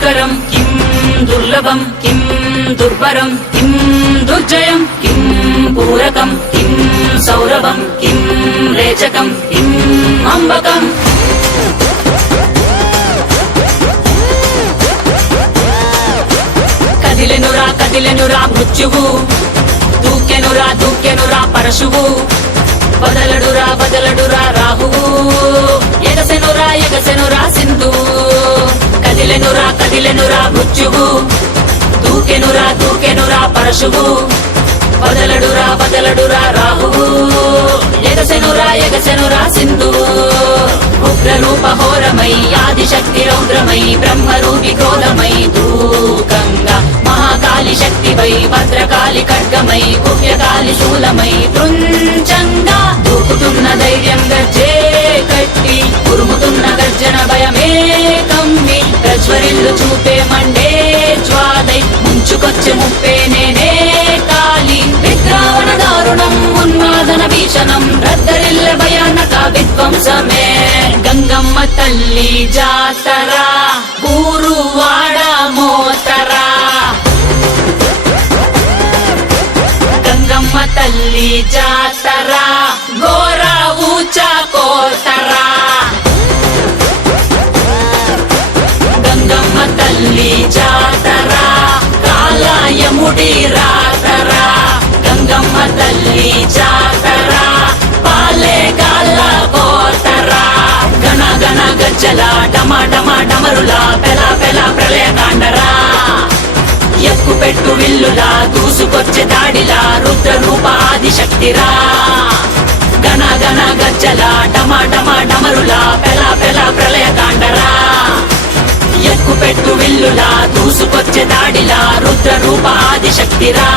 దుష్కరం కిం దుర్లభం కిం దుర్భరం కిం దుర్జయం కిం పూరకం కిం సౌరభం కిం రేచకం కిం అంబకం. కదిలెనురా మృత్యువు, దూకెనురా పరశువు, బదలడురా రాహువు, ఎగసెనురా సింధువు. కదిలెనురా మృత్యువు, దూకెనురా పరశువు, బదలడురా రాహువు, ఎగసెనురా సింధువు. ఉగ్రరూపహోరమై ఆదిశక్తి రౌద్రమై బ్రహ్మరూపి క్రోధమై దూకంగా మహాకాళి శక్తివై భద్రకాళి ఖడ్గమై గుహ్యకాళి శూలమై కృంచంగా దూకుతున్న ధైర్యం గర్జే కట్టి ఉరుముతున్న గర్జన భయమే కమ్మి ప్రజ్వరిల్లు చూపే మండే జ్వాలై ముంచుకొచ్చే ముప్పే నేనే కాళి. విద్రావణ దారుణం ఉన్మాదన భీషణం రద్దరిల్ల భయానక విధ్వంసమే. గంగమ్మ తల్లి జాతరా ఊరువాడ మోతరా, గంగమ్మ తల్లి జాతరా గోరా ఊచా కోతరా. గంగమ్మ తల్లి జాతరా కాలాయముడి రాతరా. గంగమ్మ తల్లి జాతరా పాలే గాల కోతరా. గణ గణ గజ్జల డమరుల పెల ప్రళయ కాండరా. ఎక్కుపెట్టు విల్లులా దూసుకొచ్చే దాడిలా రుద్ర రూప ఆదిశక్తిరా. గణ గణ గజ్జల డమరుల పెల ప్రళయ కాండరా. ఎక్కుపెట్టు విల్లులా దూసుకొచ్చే దాడిలా రుద్ర రూప ఆదిశక్తిరా.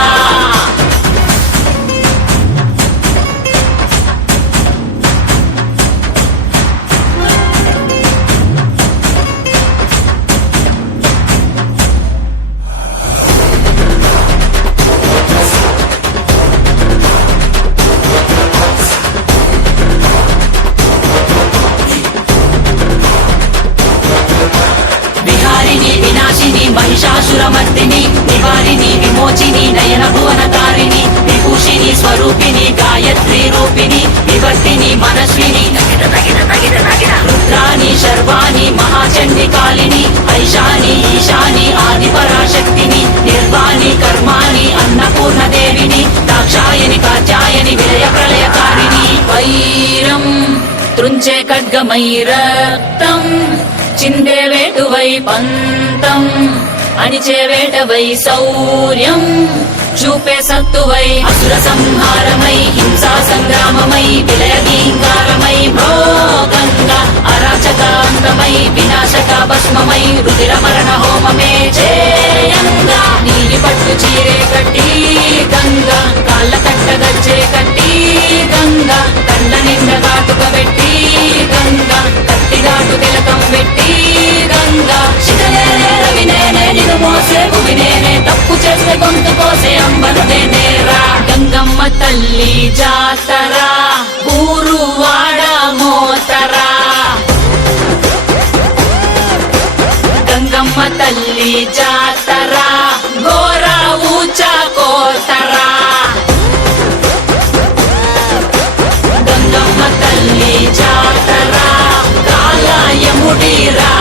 వినాశిని మహిషాసురమర్దిని నివారిణి విమోచిని నయన భువనకారిణి విభూషిణి స్వరూపిణి గాయత్రి రూపిణి వివర్తిని మనస్విని రుద్రాని శర్వాణి మహాచండి కాళిని ఐశాని ఈశాని ఆది పరాశక్తిని నిర్వాణి కర్మాణి అన్నపూర్ణ దేవిని దాక్షాయని కాత్యాయని విలయ ప్రళయకారిణి. వైరం త్రుంచే ఖడ్గమై రక్తం చిందే వేటువై పంతం అణిచే వేటవై శౌర్యం చూపే సత్తువై అసుర సంహారమై హింసా సంగ్రామమై విలయ గీంకారమై భోగంగా అరాచకాంతమై వినాశక భస్మమై రుధిర మరణ హోమమే చేయంగా. నీలి పట్టు చీరే కట్టి గంగా కాళ్ళ కట్ట గజ్జే కట్టి గంగా కళ్ళ నిండ కాటుక పెట్టి గంగా కట్టిగాటు తిలకం పెట్టి గంగా శిఖలేనే రవినేనే నిన్ను మోసే భువినేనే తప్పు చేస్తే గొంతు కోసే అంబను నేనేరా. గంగమ్మ తల్లి జాతరా ఊరువాడ మోతరా. గంగమ్మ తల్లి జాతరా గోరా ఊచా కోతరా. గంగమ్మ తల్లి జాతరా కాలాయముడి రా.